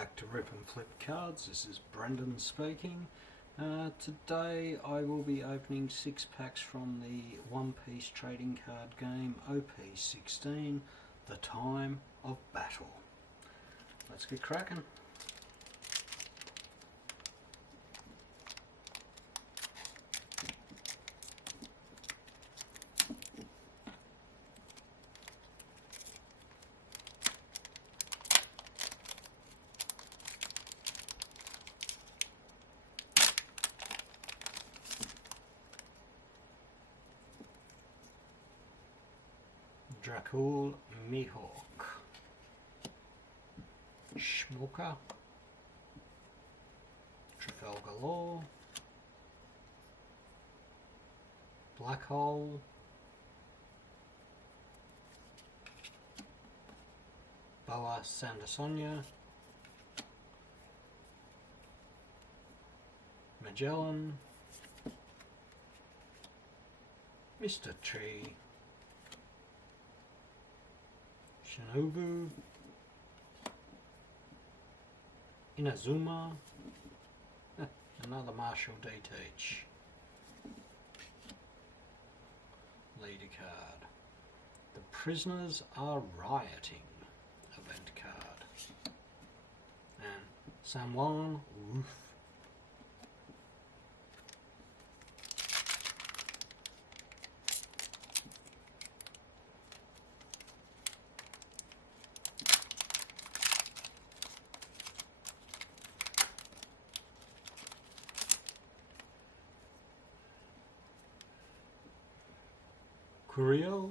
back to Rip and Flip Cards. This is Brendan speaking. Today I will be opening 6 packs from the one-piece trading card game OP-16, The Time of Battle. Let's get cracking. Dracul Mihawk, Smoker, Trafalgar Law, Black Hole, Boa Sandersonia, Magellan, Mr. Tree, Shinobu, Inazuma, another Marshall D. Teach. Leader card. The Prisoners Are Rioting event card. And Samwan Woof. Kuriel,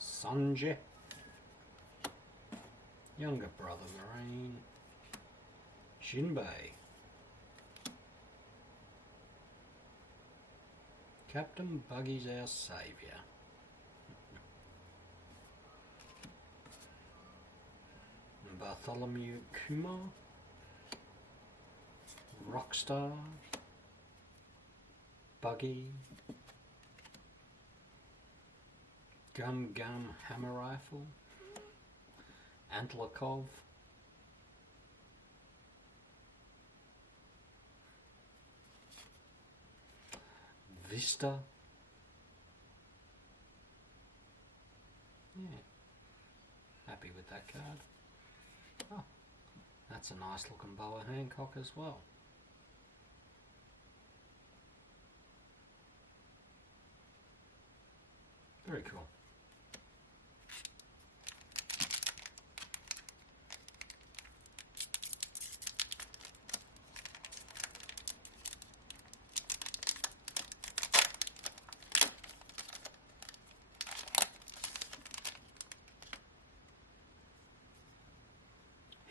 Sanjay, Younger Brother Marine, Shinbei, Captain Buggy's our saviour, Bartholomew Kumar, Rockstar, Buggy, Gum Gum Hammer Rifle, Antlikov, Vista. Yeah, happy with that card. Oh, that's a nice looking Boa Hancock as well. Very cool.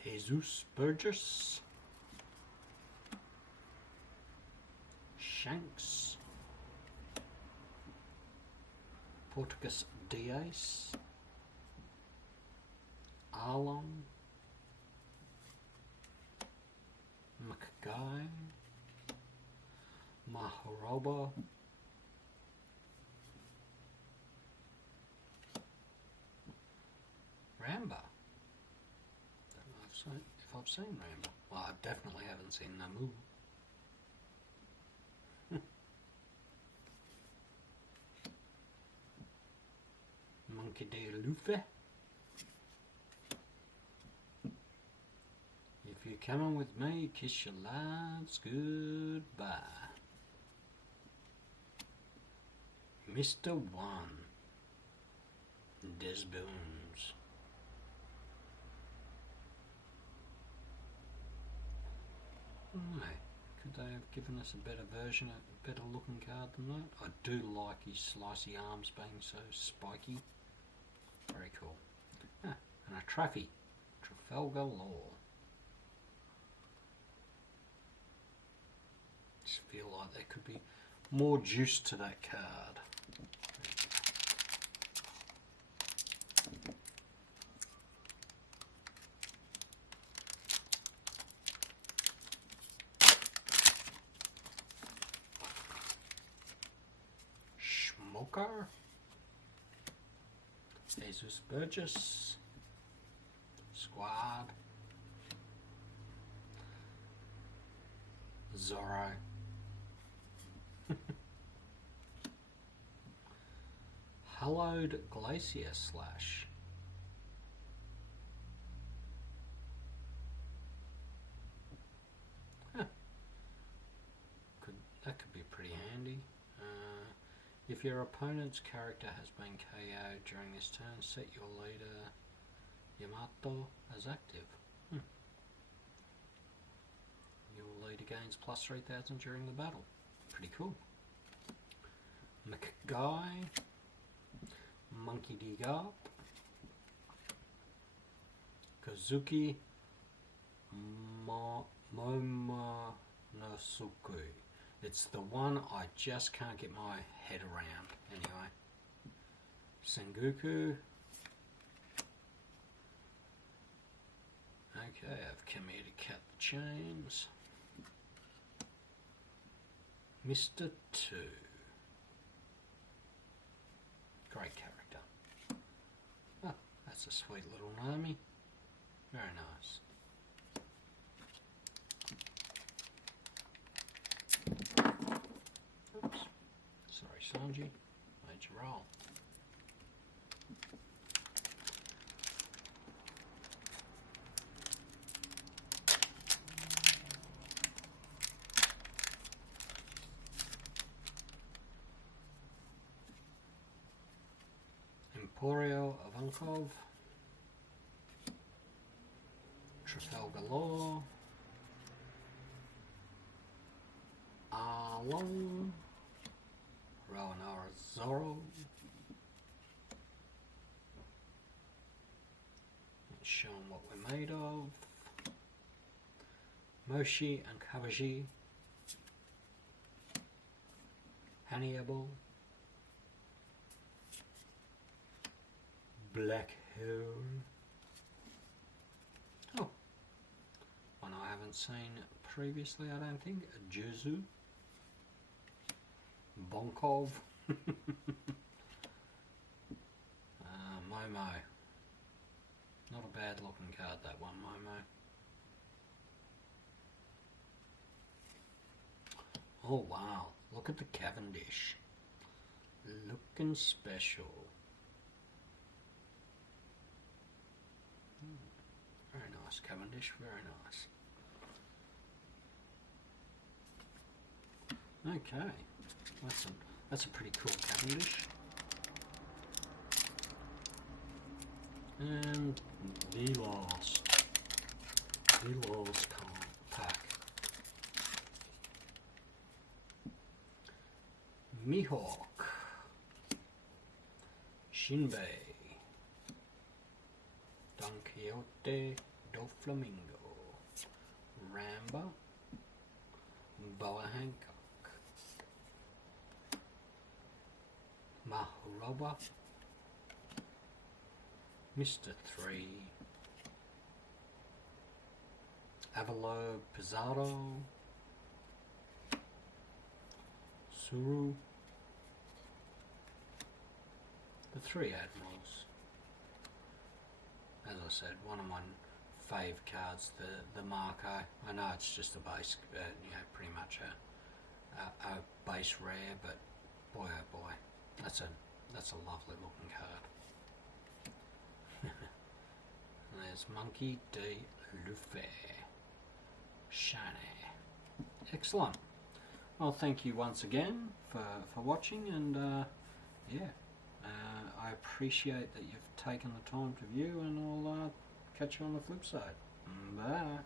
Jesus Burgess, Shanks, Portuguese Diaz, Arlong, McGuy, Mahoroba, Ramba. Don't know if I've seen Ramba. Well, I definitely haven't seen Namu. Monkey D. Luffy. If you're coming with me, kiss your lives goodbye. Mr. One. Des Booms. Right. Could they have given us a better version, a better looking card than that? I do like his slicey arms being so spiky. Very cool. Ah, and a Traffy, Trafalgar Law. Just feel like there could be more juice to that card. Smoker, Jesus Burgess, Squad. Zorro. Hallowed Glacier Slash. That could be pretty handy. If your opponent's character has been KO'd during this turn, set your leader Yamato as active. Your leader gains plus 3,000 during the battle. Pretty cool. McGuy, Monkey D. Garp, Kazuki Momonosuke. It's the one I just can't get my head around. Anyway, Sengoku. Okay, I've come here to cut the chains. Mr. 2. Great character. Oh, that's a sweet little Nami. Very nice. Oops. Sorry, Sanji. Made you roll. Emporio Ivankov, Trafalgar Law, Arlong, Rowanara Zorro, it's shown what we're made of, Moshi and Kawaji, Hannibal, Black Hill. Oh, one I haven't seen previously, I don't think. Juzu, Bonkov, Momo. Not a bad looking card, that one, Momo. Oh wow, look at the Cavendish. Looking special. Very nice, Cavendish, very nice. Okay, that's a pretty cool Cavendish. And the last pack. Mihawk, Shinbei, Don Quixote do Flamingo, Ramba, Boa Hancock, Mahuroba, Mr. 3, Avalo Pizarro, Suru, the 3 Admirals. As I said, one of my fave cards, the Marco. I know it's just a base, you know, pretty much a base rare, but boy oh boy, that's a lovely looking card. And there's Monkey D. Luffy. Shiny. Excellent. Well, thank you once again for watching, and yeah, I appreciate that you've taken the time to view, and I'll catch you on the flip side. Bye.